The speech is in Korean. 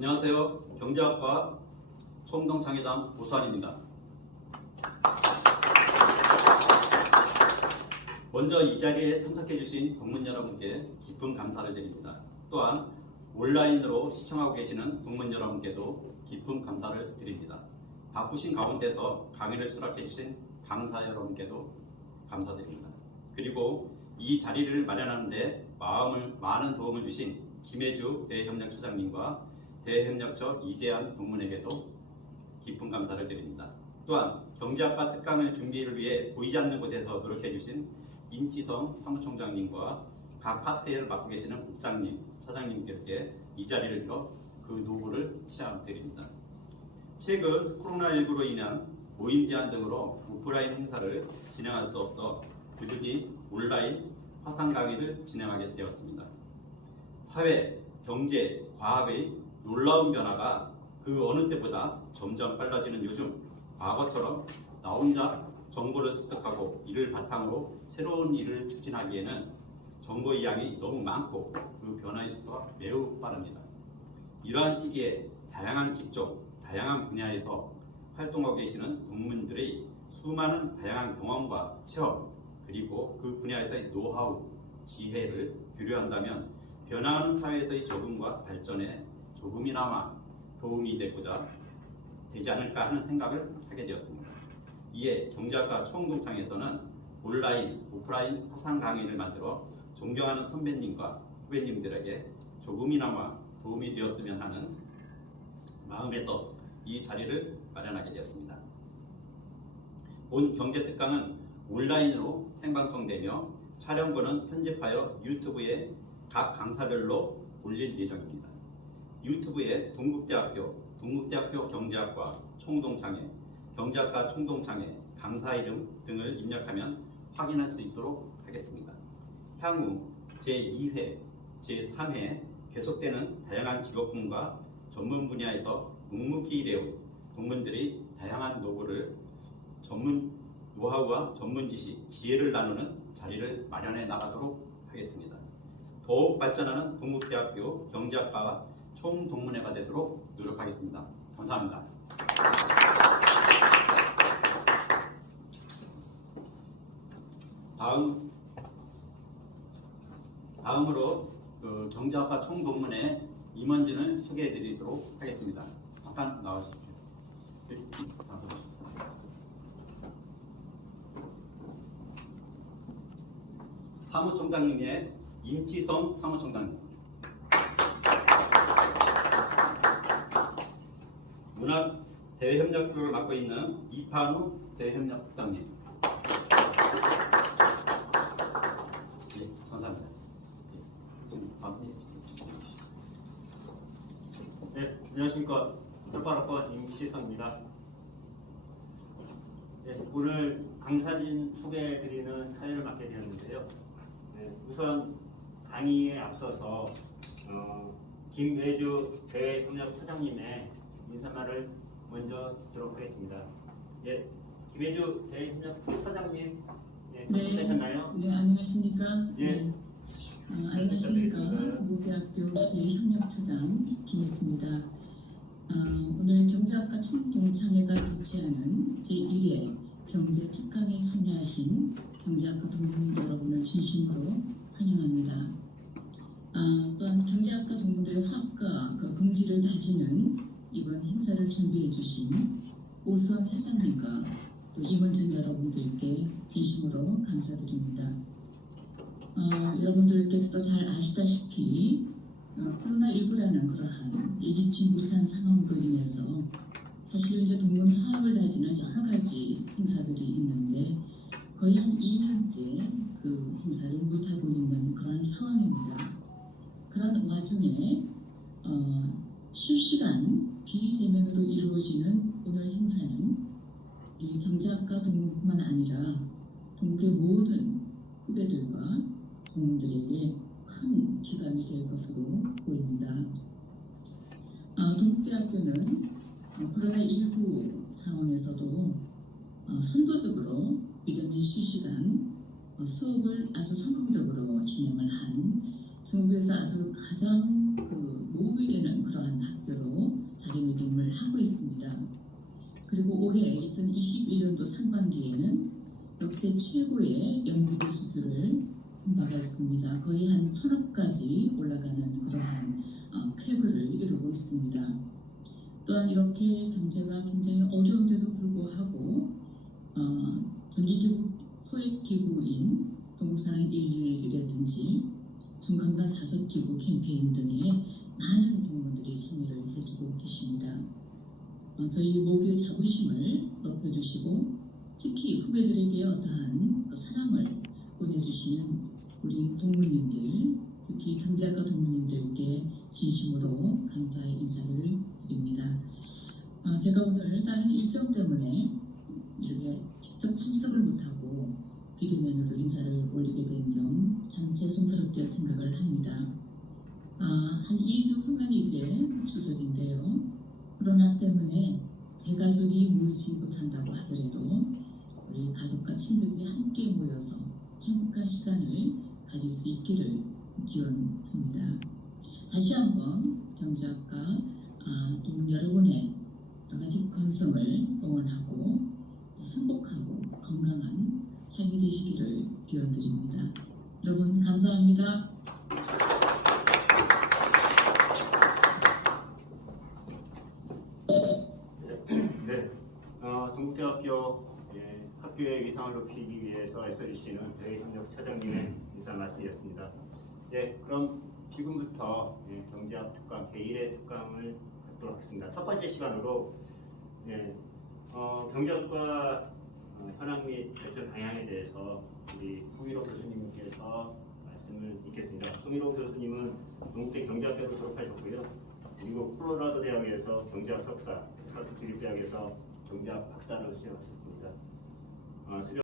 안녕하세요. 경제학과 총동창회장 오수환입니다. 먼저 이 자리에 참석해 주신 동문 여러분께 깊은 감사를 드립니다. 또한 온라인으로 시청하고 계시는 동문 여러분께도 깊은 감사를 드립니다. 바쁘신 가운데서 강의를 수락해 주신 강사 여러분께도 감사드립니다. 그리고 이 자리를 마련하는데 마음을 많은 도움을 주신 김혜주 대협력 처장님과 대협력처 이재한 동문에게도 깊은 감사를 드립니다. 또한 경제학과 특강의 준비를 위해 보이지 않는 곳에서 노력해 주신 임지성 사무총장님과 각 파트를 맡고 계시는 국장님, 차장님들께 이 자리를 빌어 그 노고를 치암드립니다. 최근 코로나19로 인한 모임 제한 등으로 오프라인 행사를 진행할 수 없어 부득이 온라인 화상 강의를 진행하게 되었습니다. 사회, 경제, 과학의 놀라운 변화가 그 어느 때보다 점점 빨라지는 요즘 과거처럼 나 혼자 정보를 습득하고 이를 바탕으로 새로운 일을 추진하기에는 정보의 양이 너무 많고 그 변화의 속도가 매우 빠릅니다. 이러한 시기에 다양한 직종, 다양한 분야에서 활동하고 계시는 동문들의 수많은 다양한 경험과 체험 그리고 그 분야에서의 노하우, 지혜를 교류한다면 변화하는 사회에서의 적응과 발전에 조금이나마 도움이 되고자 되지 않을까 하는 생각을 하게 되었습니다. 이에 경제학과 총동창에서는 온라인, 오프라인 화상 강의를 만들어 존경하는 선배님과 후배님들에게 조금이나마 도움이 되었으면 하는 마음에서 이 자리를 마련하게 되었습니다. 본 경제특강은 온라인으로 생방송되며 촬영본은 편집하여 유튜브에 각 강사별로 올릴 예정입니다. 유튜브에 동국대학교, 동국대학교 경제학과 총동창회, 경제학과 총동창회 강사 이름 등을 입력하면 확인할 수 있도록 하겠습니다. 향후 제2회, 제3회 계속되는 다양한 직업군과 전문 분야에서 묵묵히 일해온 동문들의 다양한 노고를 전문 노하우와 전문 지식, 지혜를 나누는 자리를 마련해 나가도록 하겠습니다. 더욱 발전하는 동국대학교 경제학과가 총동문회가 되도록 노력하겠습니다. 감사합니다. 다음 다음으로 그 경제학과 총동문회 임원진을 소개해드리도록 하겠습니다. 잠깐 나와주십시오. 네, 나와주십시오. 사무총장님의 임치성 사무총장님. 문학 대협력부를 맡고 있는 이판우 대협력 국장님. 네, 감사합니다. 네, 안녕하십니까. 흑발학과 임시성입니다. 네, 오늘 강사진 소개해드리는 사연을 맡게 되었는데요. 네, 우선 강의에 앞서서 어, 김외주 대협력처장님의 인사말을 먼저 듣도록 하겠습니다. 예, 김외주 대협력처장님, 네, 선택되셨나요? 네, 안녕하십니까? 예. 네. 어, 안녕하십니까? 동국대학교 대협력처장 김혜수입니다. 어, 오늘 경제학과 총동창회가 개최하는 제1회 경제 특강에 참여하신 경제학과 동문 여러분을 진심으로 환영합니다. 아, 또한 경제학과 동문들의 화합과 그 긍지를 다지는 준비해 주신 오수원 회장님과 또 임원진 여러분들께 진심으로 감사드립니다. 어, 여러분들께서도 잘 아시다시피 어, 코로나19라는 그러한 예기치 못한 상황으로 인해서 사실 이제 동문 화합을 다지는 여러 가지 행사들이 있는데 거의 한 2년째 그 행사를 못하고 있는 그런 상황입니다. 그런 와중에 어, 실시간 비대면으로 이루어지는 오늘 행사는 이 경제학과 동문뿐만 아니라 동국의 모든 후배들과 동문들에게 큰 기감이 될 것으로 보입니다. 아, 동국대학교는 어, 코로나19 상황에서도 어, 선도적으로 비대면 실시간 어, 수업을 아주 성공적으로 진행을 한 중국에서 아주 가장 그 모범이 되는 그러한 학교로 있습니다. 그리고 올해 2021년도 상반기에는 역대 최고의 연구 수주를 받았습니다. 거의 한 천억까지 올라가는 그러한 어, 쾌거를 이루고 있습니다. 또한 이렇게 경제가 굉장히 어려운데도 불구하고 어, 전기기구 소액기구인 동사랑 111이라든지 중간과 사석기구 캠페인 등에 많은 동원들이 저희 목요일 자부심을 높여주시고 특히 후배들에게 어떠한 그 사랑을 보내주시는 우리 동무님들 특히 경제학과 동무님들께 진심으로 감사의 인사를 드립니다. 어, 제가 오늘 다른 일정 때문에 이렇게 직접 참석을 못하고 비대면으로 인사를 올리게 된 점 참 죄송스럽게 생각을 합니다. 아, 한 2주 후면 이제 추석인데요. 코로나 때문에 대가족이 모이지 못한다고 하더라도 우리 가족과 친구들이 함께 모여서 행복한 시간을 가질 수 있기를 기원합니다. 다시 한번 경제학과 아, 동 여러분의 여러 가지 건성을 응원하고 행복하고 건강한 삶이 되시기를 기원드립니다. 여러분 감사합니다. 네, 어, 동국대학교 예, 학교의 위상을 높이기 위해서 애써주시는 대협력 차장님의 인사 말씀이었습니다. 예, 그럼 지금부터 예, 경제학 특강 제1회 특강을 갖도록 하겠습니다. 첫 번째 시간으로 예, 어, 경제학과 어, 현황 및 발전 방향에 대해서 우리 송일호 교수님께서 말씀을 읽겠습니다. 송일호 교수님은 동국대 경제학교를 졸업하셨고요. 미국 콜로라도 대학에서 경제학 석사, 텍사스 주립대학에서 경제학 박사를 시작하셨습니다. 어, 수련